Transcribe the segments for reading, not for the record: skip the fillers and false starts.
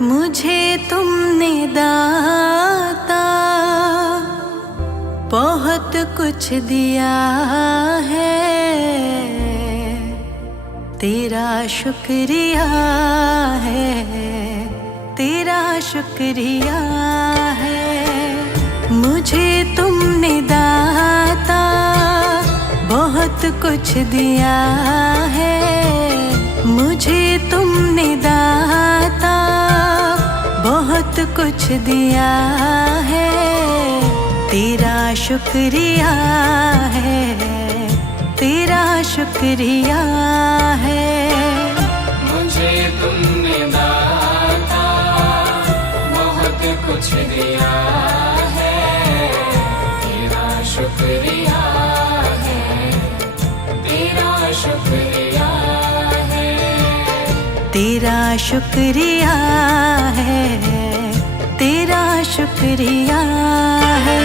मुझे तुमने दाता बहुत कुछ दिया है, तेरा शुक्रिया है, तेरा शुक्रिया है। मुझे तुमने दाता बहुत कुछ दिया है, मुझे तुमने दाता बहुत कुछ दिया है, तेरा शुक्रिया है, तेरा शुक्रिया है। मुझे तुमने दाता बहुत कुछ दिया है, तेरा शुक्रिया है, तेरा शुक्रिया है, तेरा शुक्रिया है, तेरा शुक्रिया है।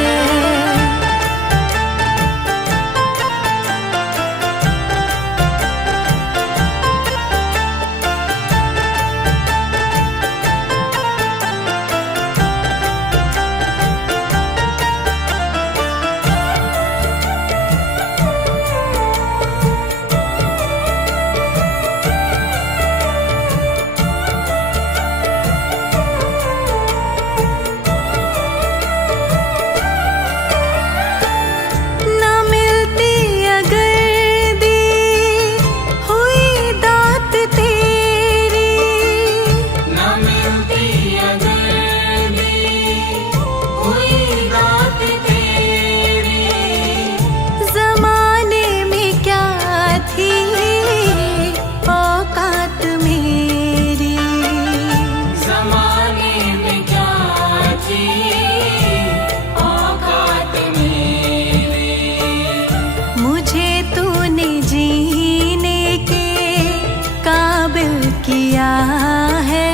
किया है,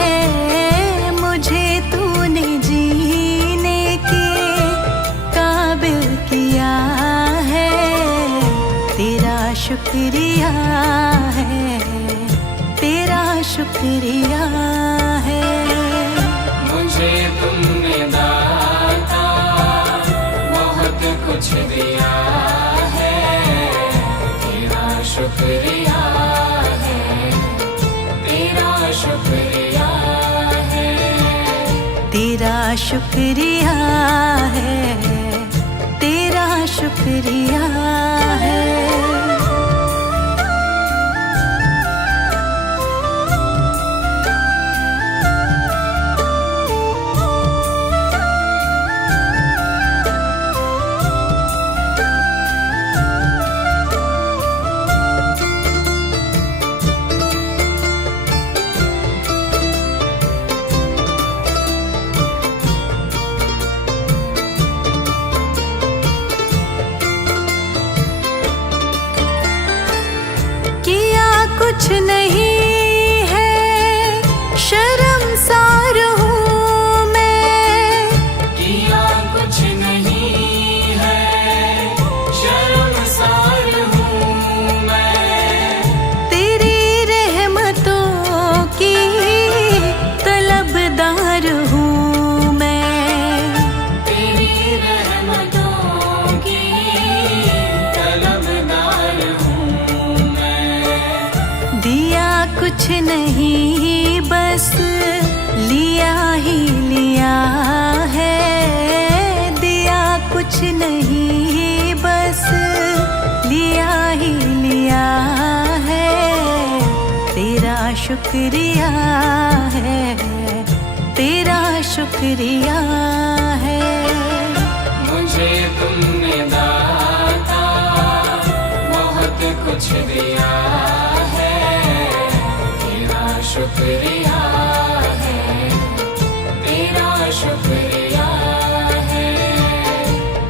मुझे तूने जीने के काबिल किया है, तेरा शुक्रिया है, तेरा शुक्रिया है। मुझे तुमने दाता बहुत कुछ दिया है, तेरा शुक्रिया है, तेरा शुक्रिया है, तेरा शुक्रिया है, तेरा शुक्रिया है। कुछ नहीं है शर्मसार हूँ मैं, किया कुछ नहीं है शर्मसार हूँ मैं, तेरी रहमतों की तलबदार हूँ मैं, तेरी रहमतों की तलबदार हूँ मैं। दिया कुछ नहीं बस लिया ही लिया है, दिया कुछ नहीं बस लिया ही लिया है, तेरा शुक्रिया है, तेरा शुक्रिया है। मुझे तुमने दाता बहुत कुछ दिया है, तेरा शुक्रिया है, तेरा शुक्रिया है,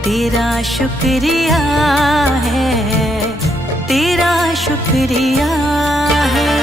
तेरा शुक्रिया है, तेरा शुक्रिया है।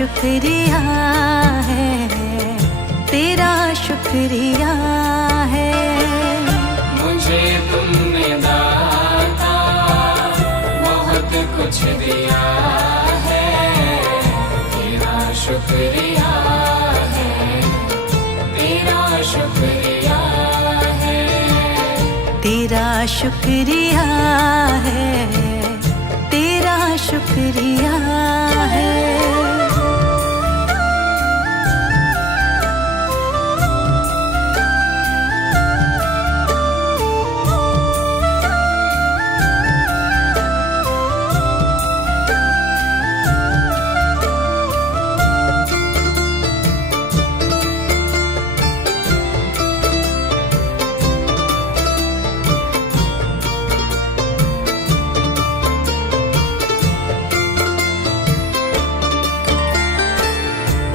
शुक्रिया है, तेरा शुक्रिया है। मुझे तुमने दाता बहुत कुछ दिया है, तेरा शुक्रिया है, तेरा शुक्रिया है, तेरा शुक्रिया है, तेरा शुक्रिया है।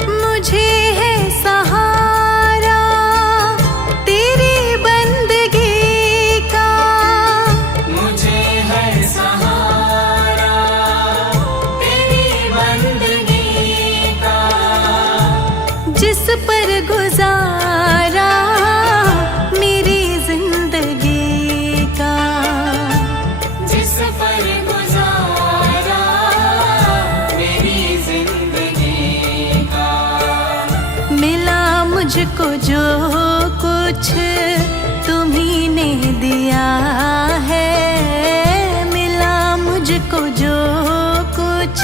मुझे है सहारा तेरी बंदगी का, मुझे है सहारा तेरी बंदगी का, जिस पर गुजारा मेरी जिंदगी का, जिस पर गुजारा मेरी जिंदगी का। मिला मुझको जो कुछ तुम्ही ने दिया है, मिला मुझको जो कुछ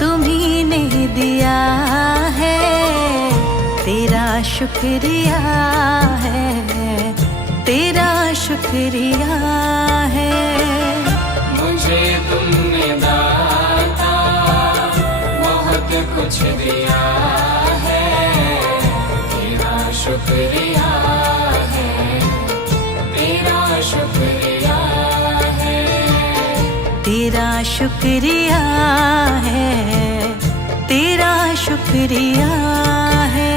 तुम्ही ने दिया है, तेरा शुक्रिया है, तेरा शुक्रिया है। मुझे तुमने दाता बहुत कुछ दिया है, तेरा शुक्रिया है, तेरा शुक्रिया है, तेरा शुक्रिया है, तेरा शुक्रिया है।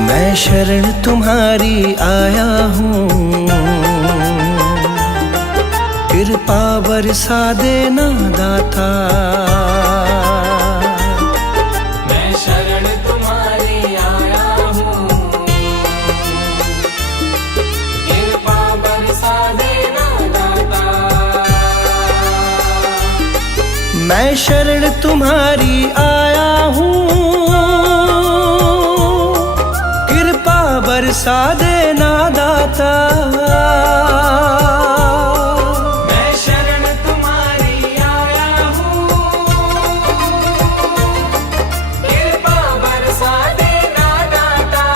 मैं शरण तुम्हारी आया हूँ, कृपा बरसा देना दाता। मैं शरण तुम्हारी आया हूँ, कृपा बरसा देना दाता। मैं शरण तुम्हारी आया हूँ, कृपा बरसा देना दाता। मैं शरण तुम्हारी आया हूँ, कृपा बरसा देना दाता।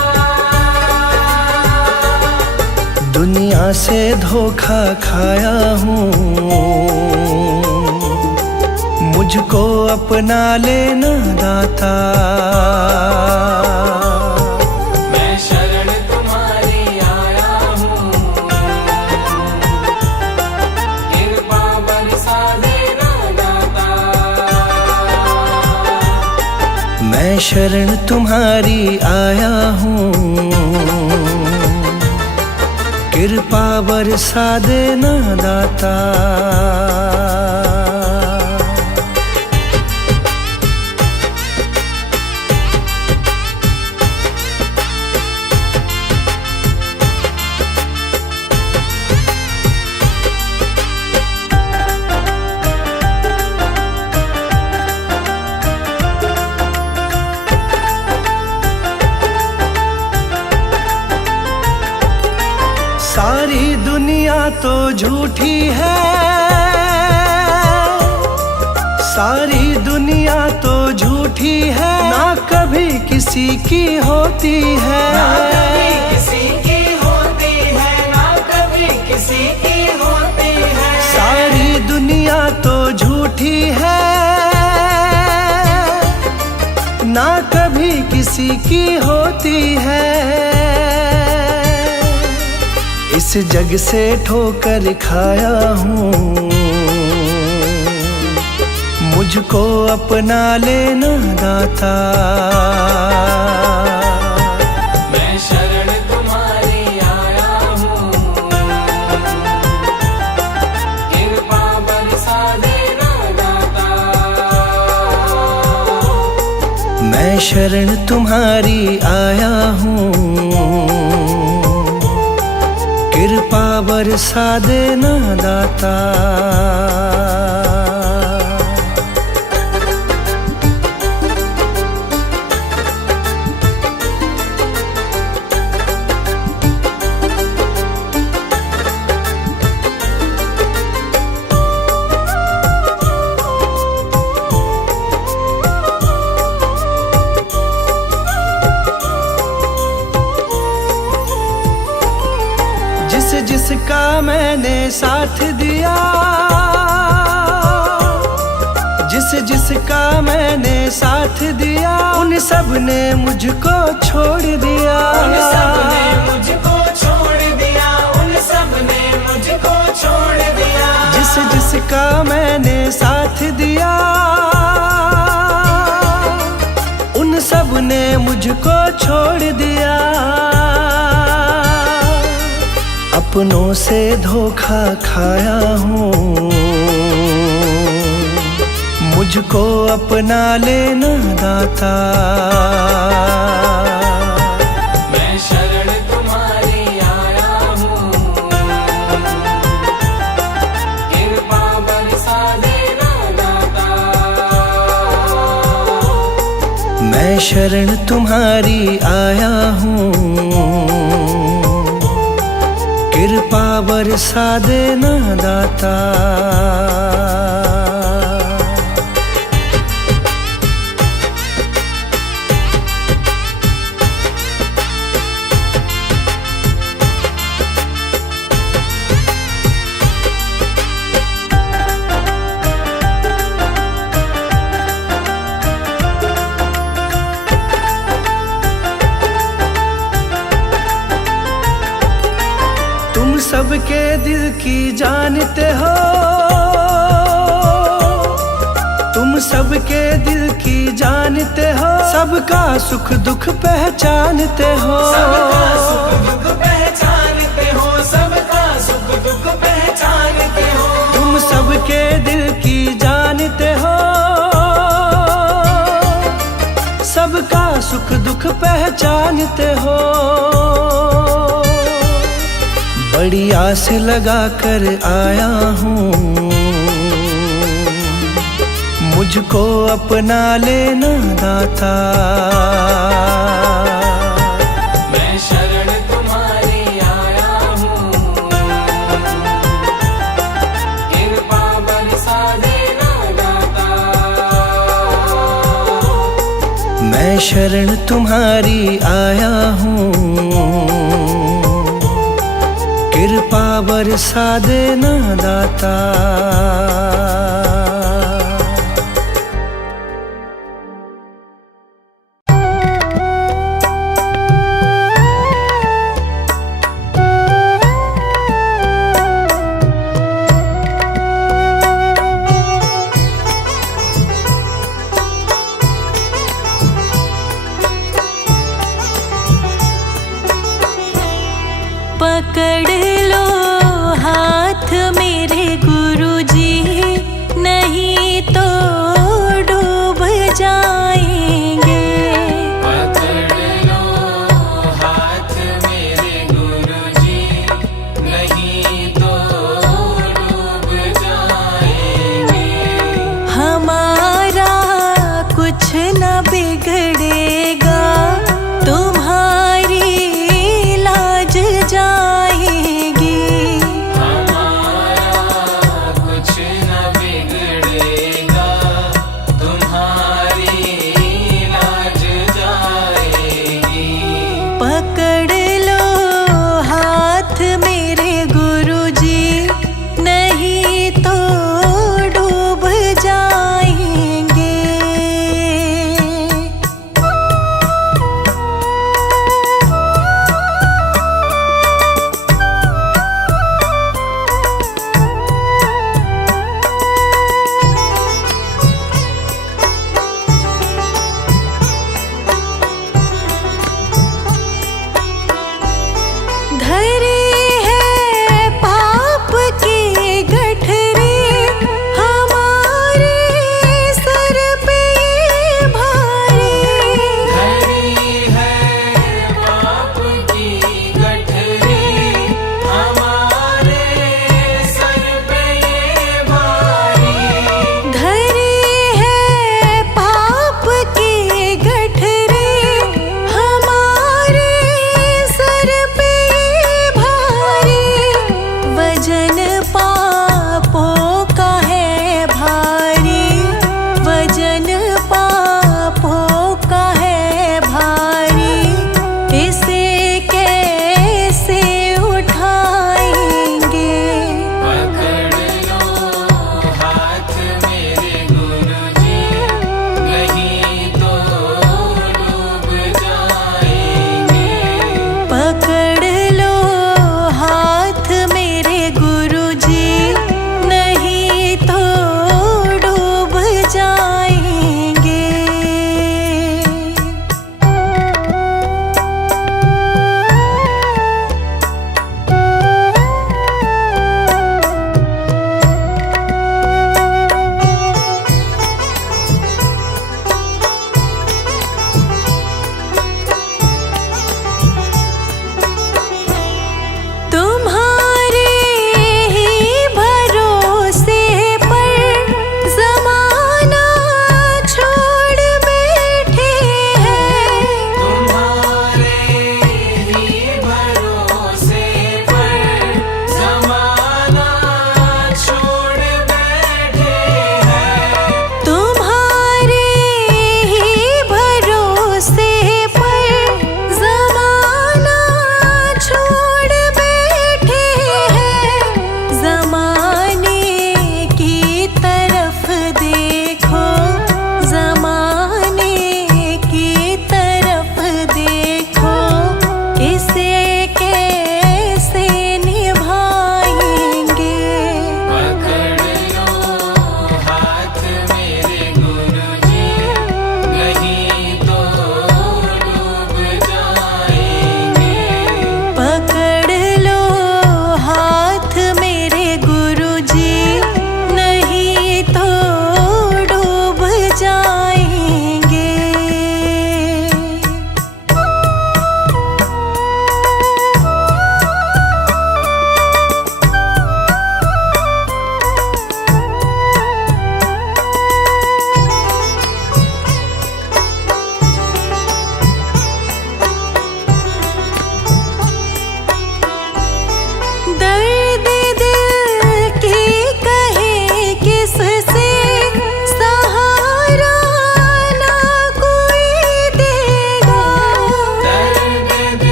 दुनिया से धोखा खाया हूँ, मुझको अपना लेना दाता। मैं शरण तुम्हारी आया हूँ, कृपा बरसा देना दाता। मैं शरण तुम्हारी आया हूँ, कृपा बरसा देना दाता। सारी दुनिया तो झूठी है, सारी दुनिया तो झूठी है, ना कभी किसी की होती है। ना कभी किसी की होती है, ना कभी किसी की होती है। सारी दुनिया तो झूठी है, ना कभी कभी किसी की होती है। इस जग से ठोकर खाया हूँ, मुझको अपना लेना दाता। मैं शरण तुम्हारी आया हूँ, कृपा बरसा देना दाता। मैं शरण तुम्हारी आया हूँ, कृपा बरसा देना दाता। जिसका मैंने साथ दिया, जिसका मैंने साथ दिया, उन सब ने मुझको छोड़ दिया। उन सब ने मुझको छोड़ दिया, उन सब ने मुझको छोड़ दिया। जिसका मैंने साथ दिया, उन सब ने मुझको छोड़ दिया। अपनों से धोखा खाया हूँ, मुझको अपना लेना दाता। मैं शरण तुम्हारी आया हूँ, कृपा बरसा देना दाता। मैं शरण तुम्हारी आया हूँ, कृपा बरसा देना दाता। तुम सबके दिल की जानते हो, तुम सबके दिल की जानते हो, सबका सुख दुख पहचानते हो। सबका सुख दुख पहचानते हो, सबका सुख दुख पहचानते हो। तुम सबके दिल की जानते हो, सबका सुख दुख पहचानते हो। बड़ी आस लगा कर आया हूँ, मुझको अपना लेना दाता। मैं शरण तुम्हारी आया हूँ, कृपा बरसा देना दाता। मैं शरण तुम्हारी आया हूँ, कृपा बरसा देना दाता। पकड़ लो हाथ मेरे गुरुजी, नहीं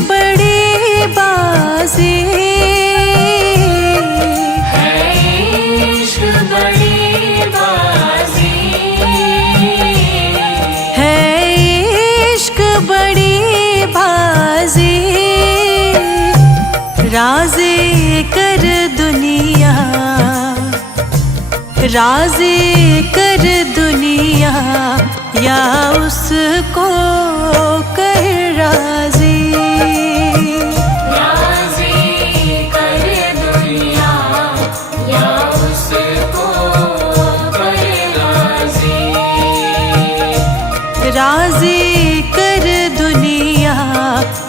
बड़ी बाजी है, इश्क बड़ी बाजी है, इश्क बड़ी बाजी। राज़ी कर दुनिया, राज़ी कर दुनिया, या उसको कर राज़ी। राज़ी कर दुनिया, या उसको कर राज़ी। राज़ी कर दुनिया,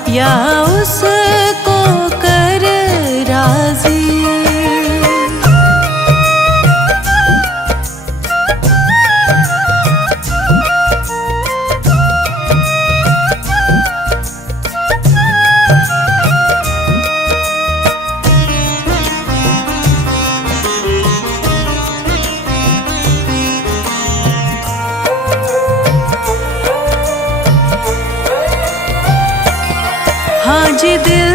या उसको कर राज़ी। हाँ जी, दिल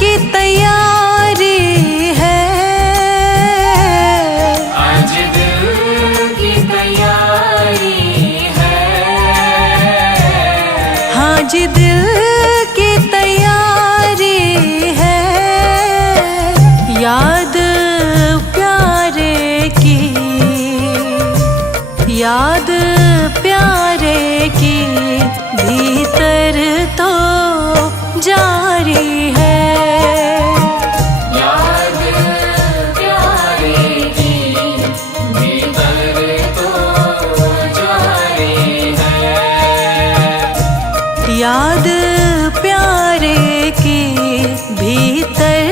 की तैयारी है, आज दिल की तैयारी है। हाँ जी, दिल की तैयारी है। याद प्यारे की, याद प्यारे की भीतर तो जारी है। याद प्यारे की भीतर तो जारी है। याद प्यारे की भीतर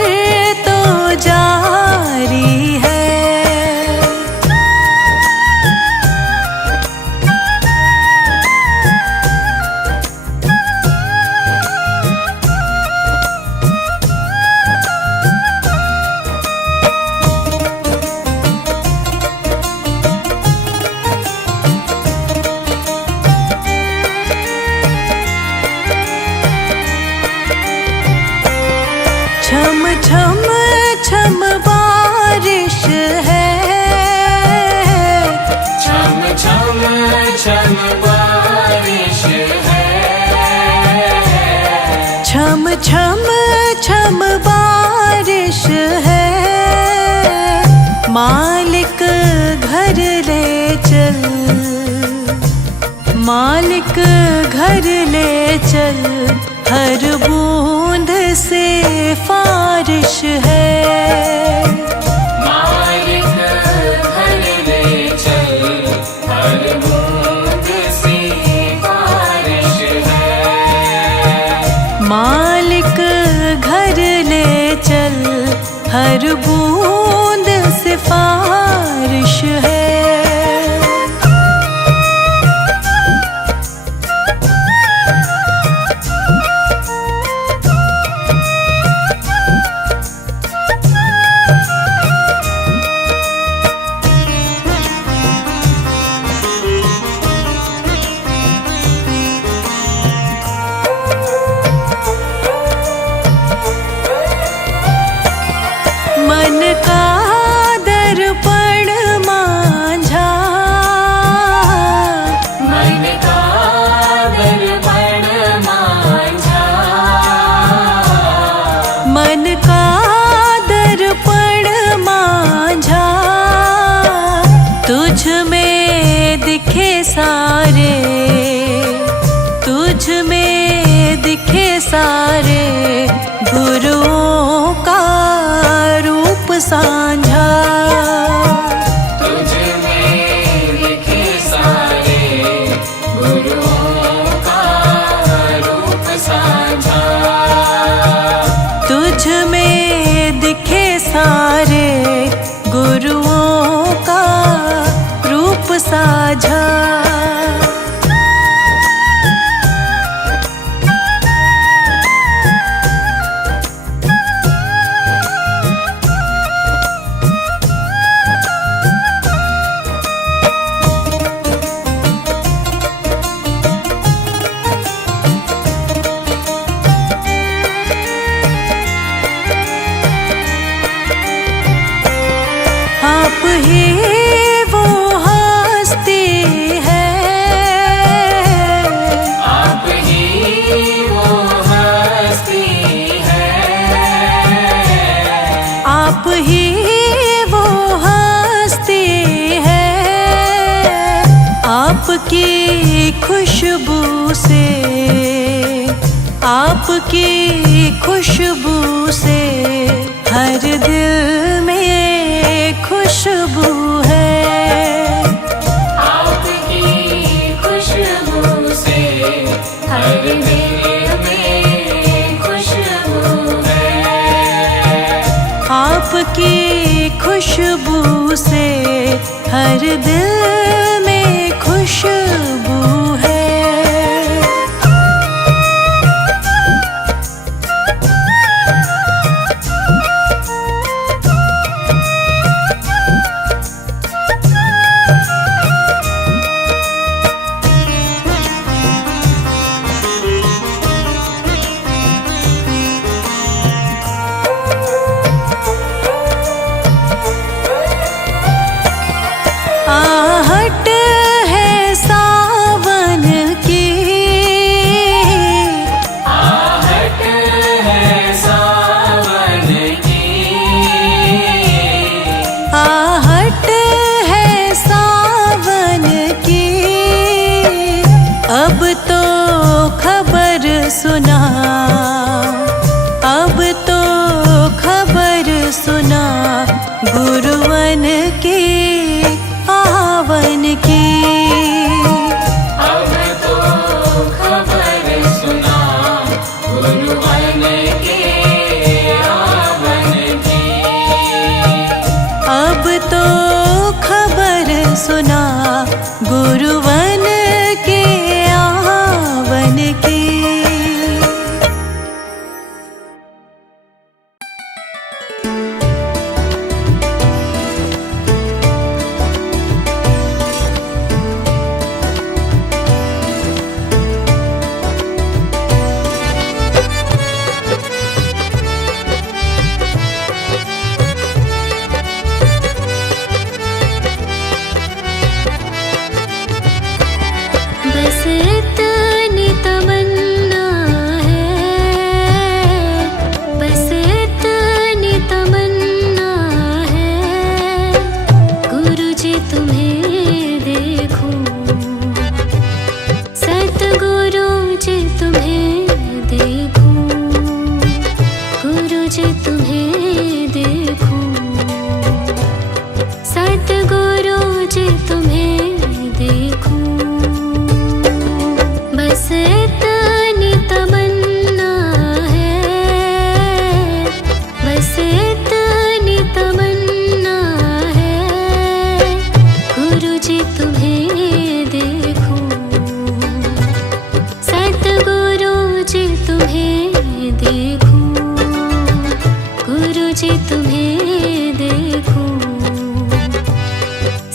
तो जारी है। छम छम छम बारिश है, छम छम छम बारिश है। छम छम छम बारिश है। मालिक घर ले चल, मालिक घर ले चल, हर बूंद से फारिश है। मालिक घर ले चल, हर बूंद से बारिश है। मालिक घर ले चल, हर बूंद से फारिश है। मन का दर्पण मांझा, मन का दर्पण मांझा। मन का दर्पण मांझा। तुझ में दिखे सारे, तुझ में दिखे सारे गुरुओं का रूप सांझा। तुझ में दिखे सारे गुरुओं का रूप साझा। तुझ में दिखे सारे गुरुओं का रूप साझा। आपकी खुशबू से, आपकी खुशबू से हर दिल में खुशबू है। आपकी खुशबू से हर दिल में खुशबू है। आपकी खुशबू से हर दिल में खुशबू है। आहट है सावन की, आहट है सावन की, आहट है सावन की। अब तो खबर सुना, अब तो खबर सुना गुरुवन की आवन की। अब तो खबर सुना गुरुवन के आवन की। अब तो खबर सुना गुरुवन के आवन की। बस इतनी तमन्ना है, बस इतनी तमन्ना है, गुरुजी तुम्हें देखूं, सतगुरु जी तुम्हें देखूं, गुरुजी तुम्हें देखूं, सतगुरु जी तुम्हें देखूं। बस इतनी तमन्ना है, बस इतनी तमन्ना है, गुरुजी तुम्हें देखूं, सतगुरु जी तुम्हें देखूं, गुरुजी तुम्हें देखूं,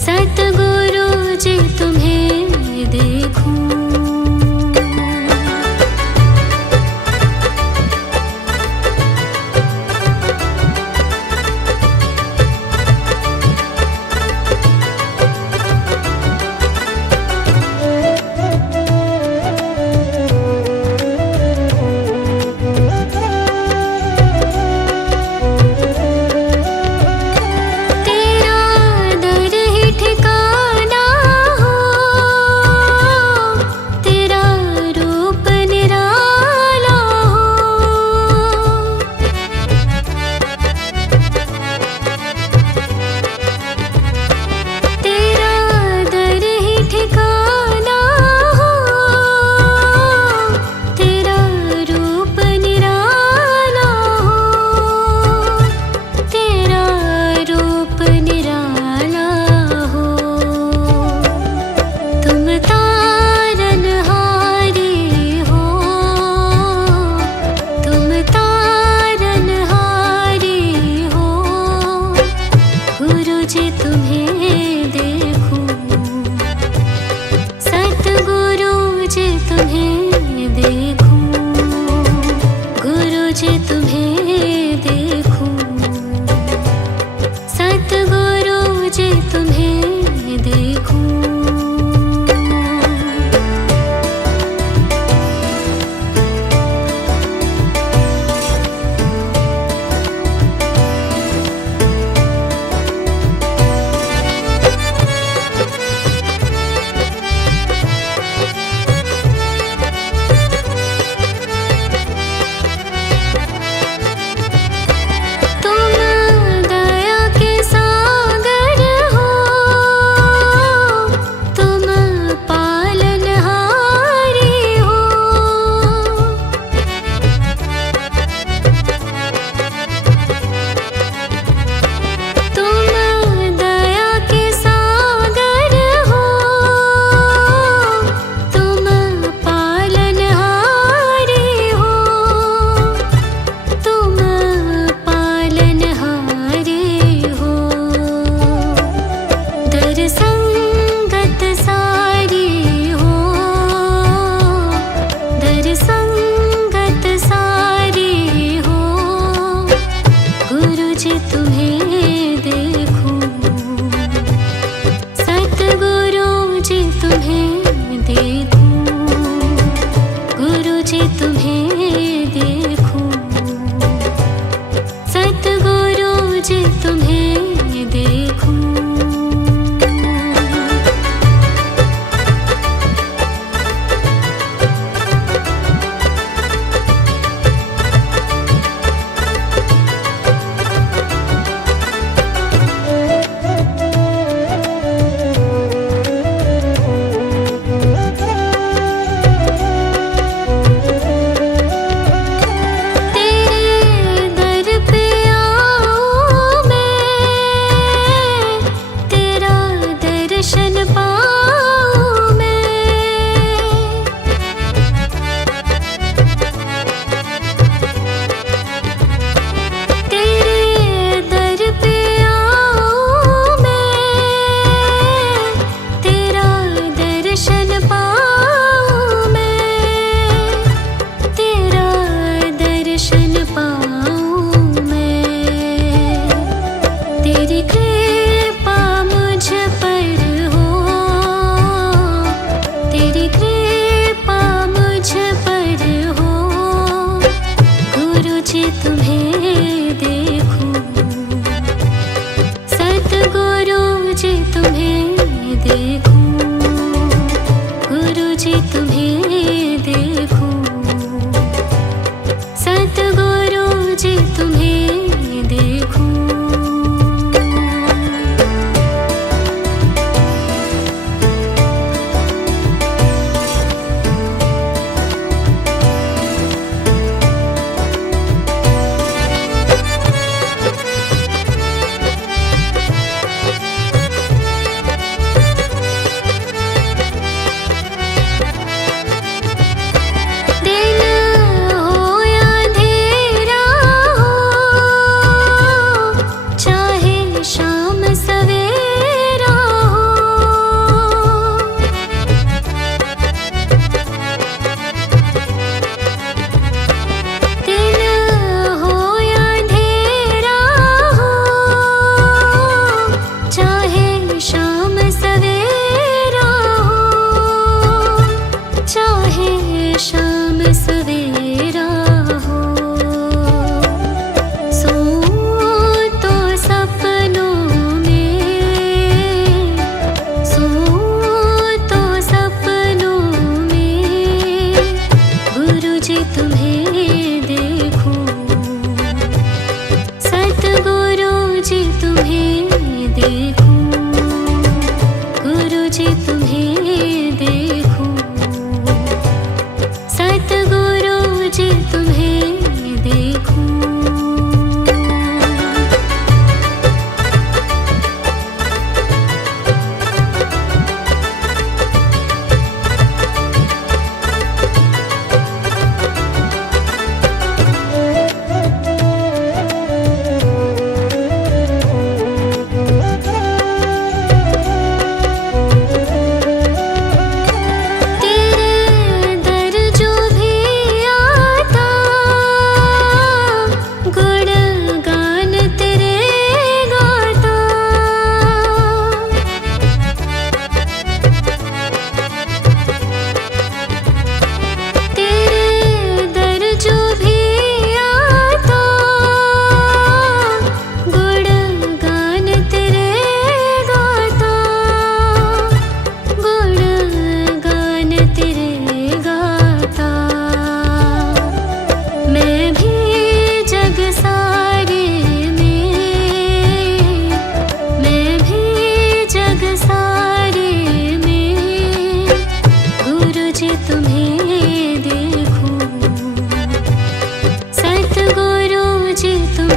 सतगुरु जी तुम्हें देखूं। तेरा दर ही ठिकाना हो, तेरा रूप निराला हो, तेरा दर ही ठिकाना हो, तेरा रूप निराला हो, तेरा रूप निराला हो। तुम तारनहारी हो, तुम तारनहारी हो, गुरुजी तुम्हें देखूं, सतगुरु जी तुम्हें देखूं, गुरुजी तुम्हें देखूं, सतगुरु जी तुम्हें देखूं।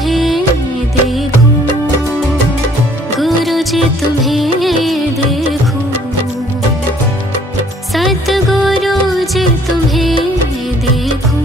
तुम्हें देखूं, गुरु जी तुम्हें देखूं, सतगुरु जी तुम्हें देखूं।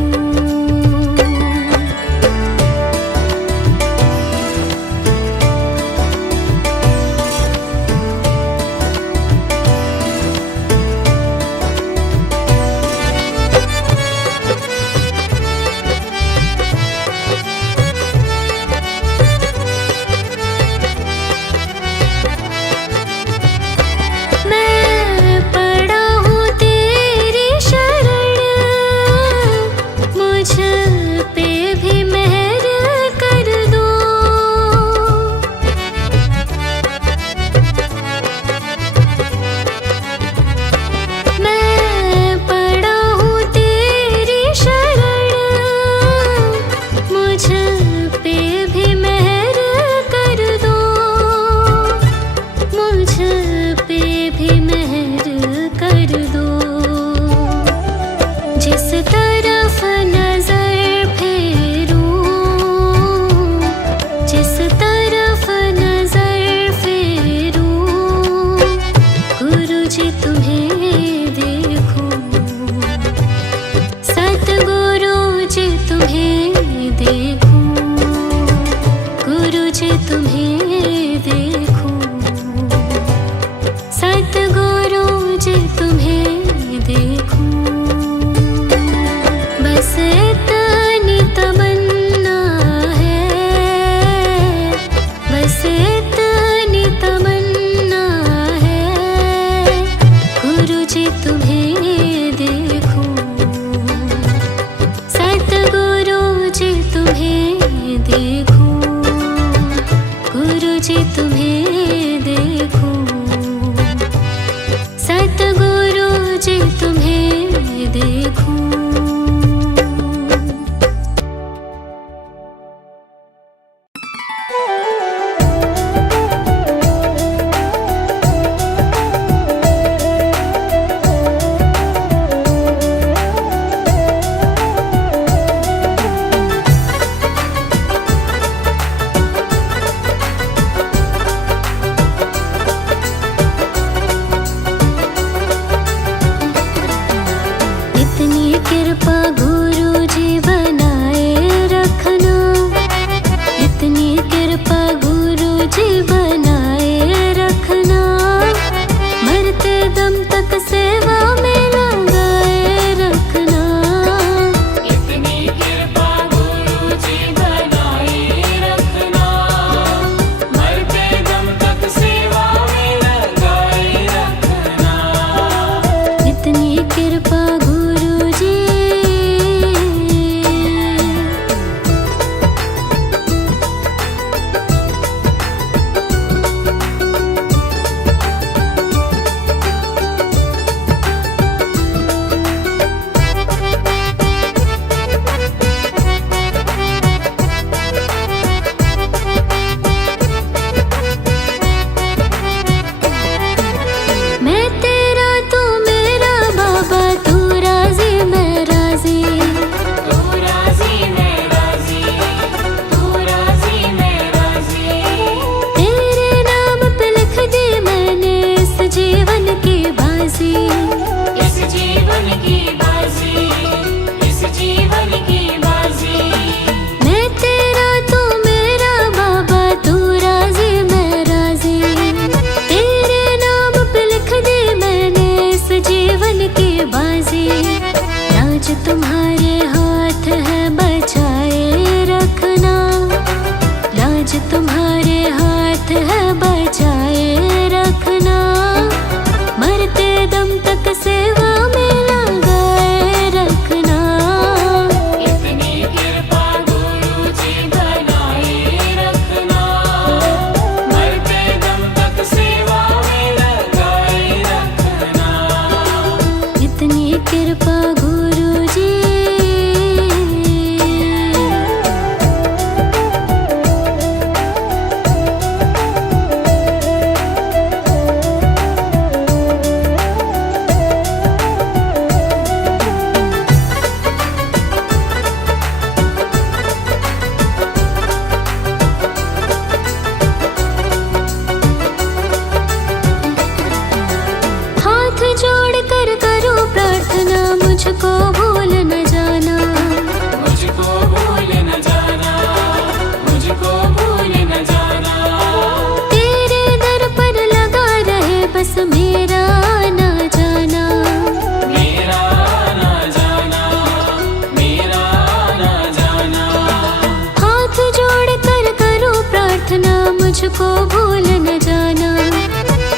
मुझको भूल न जाना,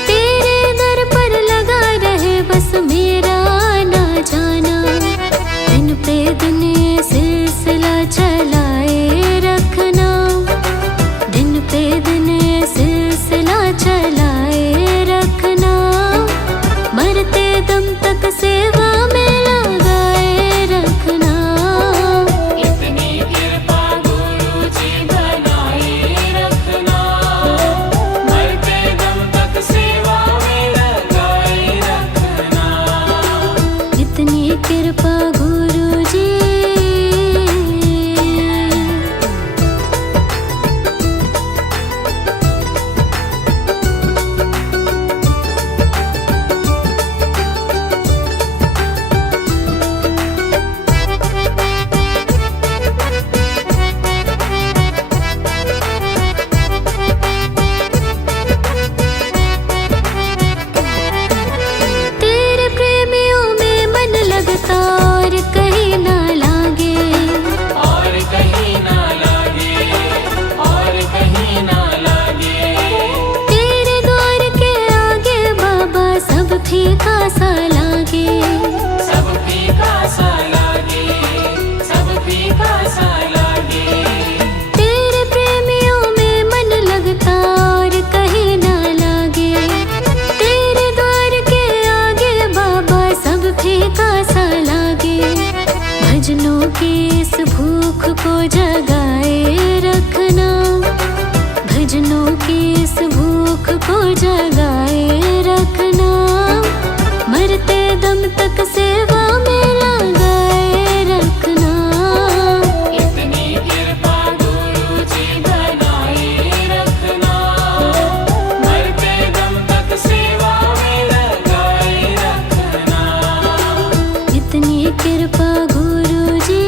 तेरे दर पर लगा रहे बस मेरा आना जाना। दिन पे दिन ये सिलसिला चलाए रखना, दिन पे दिन ये सिलसिला चलाए रखना। मरते दम तक सेवा में लगाए रखना। इतनी कृपा गुरु जी बनाए रखना, मरते दम तक सेवा में लगाए रखना। इतनी कृपा गुरु जी। तेरे प्रेमियों में मन लगता और कहीं ना लागे, और कहीं ना लागे, और कहीं ना लागे। तेरे द्वार के आगे बाबा सब फीका सा लागे। सब फीका सा लागे, सब फीका सा लागे। तेरे प्रेमियों में मन लगता और कहीं ना लागे, तेरे द्वार के आगे बाबा सब फीका सा लागे। भजनों की इस भूख को जगाए रखना, भजनों की इस भूख को जगाए रखना। मरते दम तक सेवा में लगाए रखना। इतनी कृपा गुरु जी बनाए रखना, मरते दम तक सेवा में लगाए रखना। इतनी कृपा गुरु जी।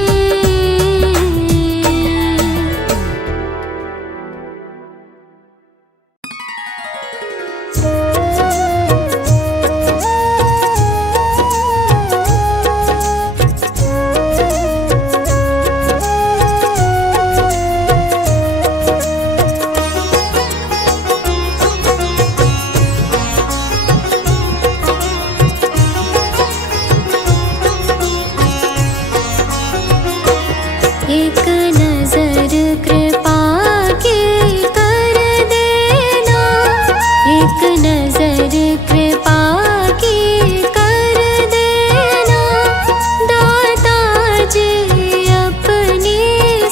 एक नजर कृपा की कर देना, एक नजर कृपा की कर देना। दाता जी अपनी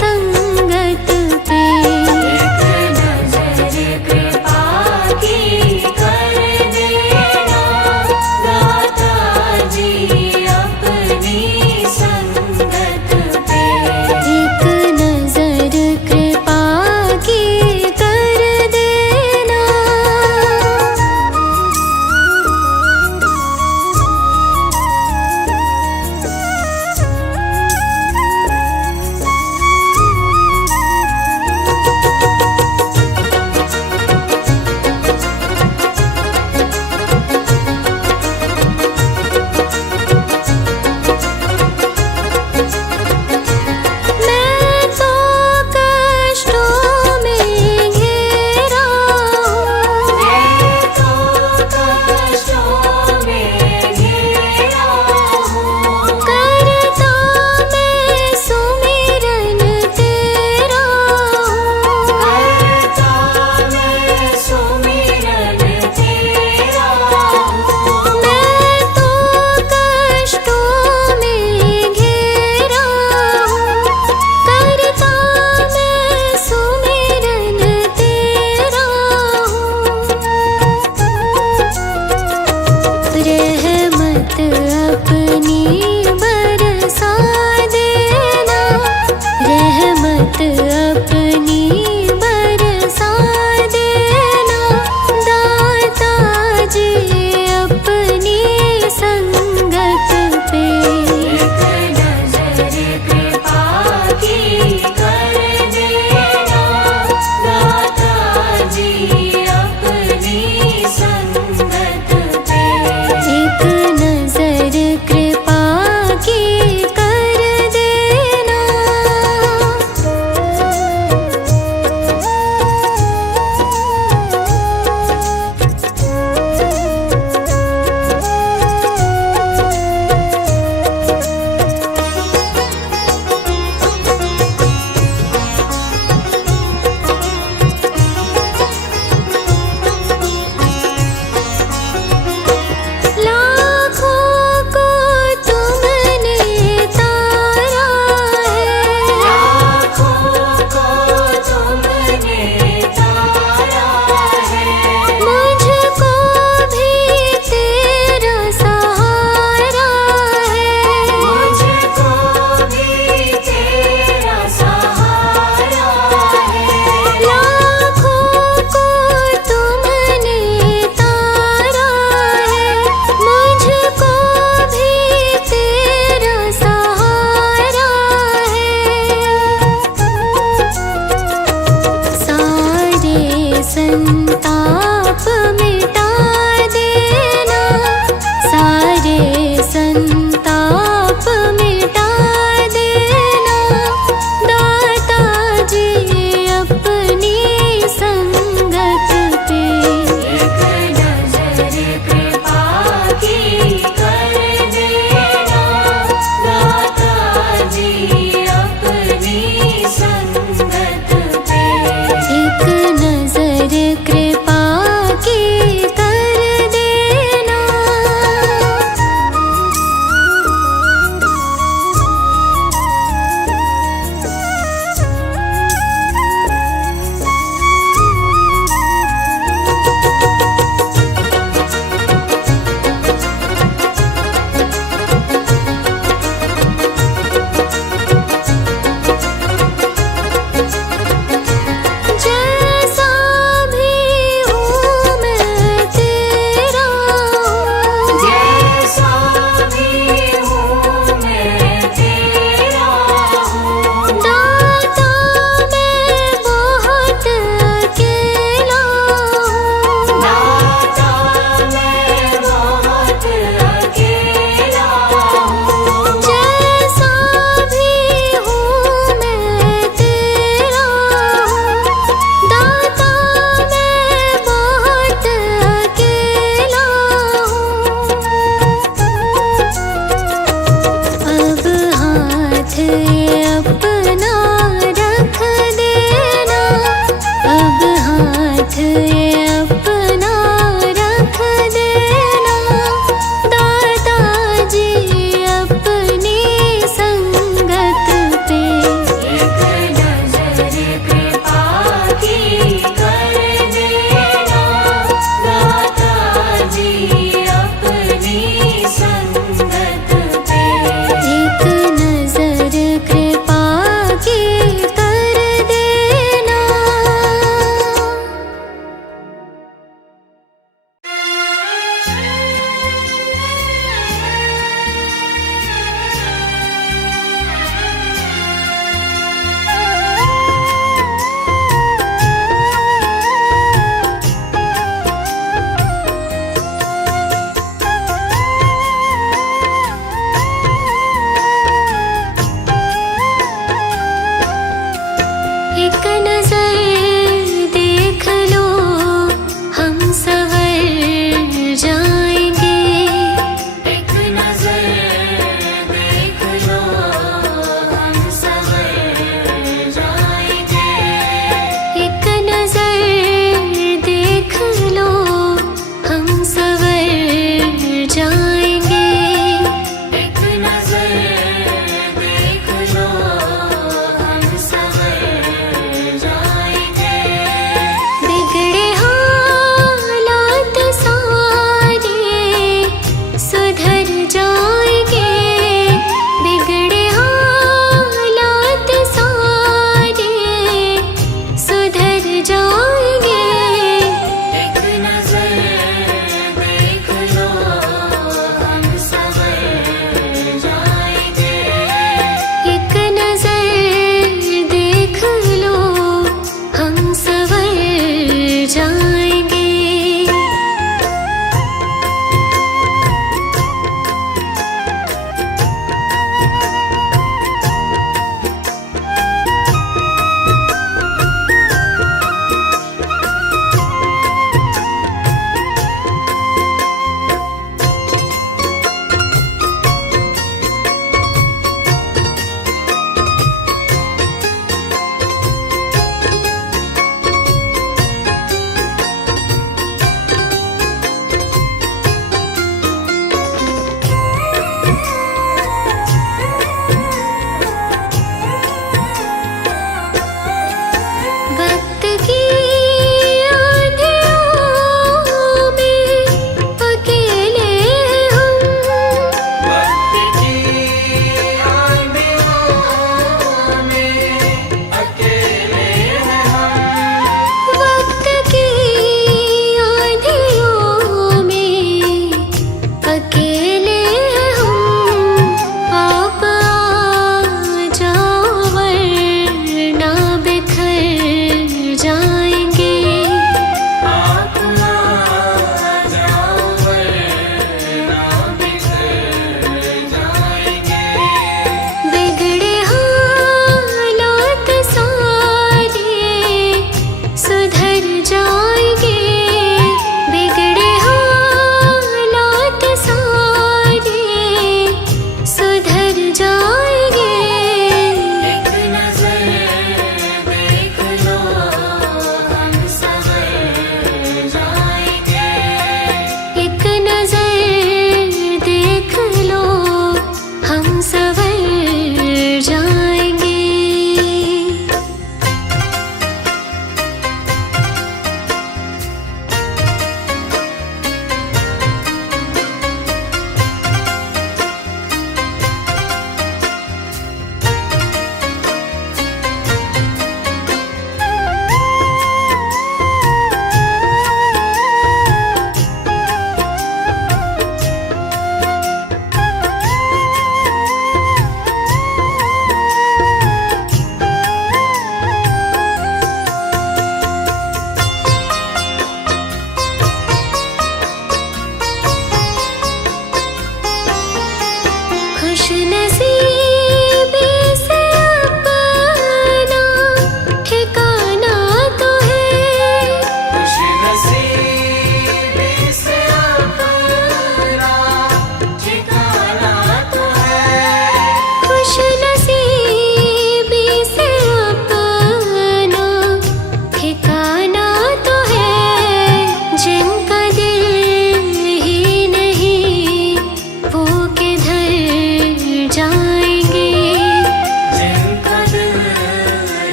संगत पे, एक नजर कृपा की कर देना, दाता जी अपनी संगत पे। एक दर्शन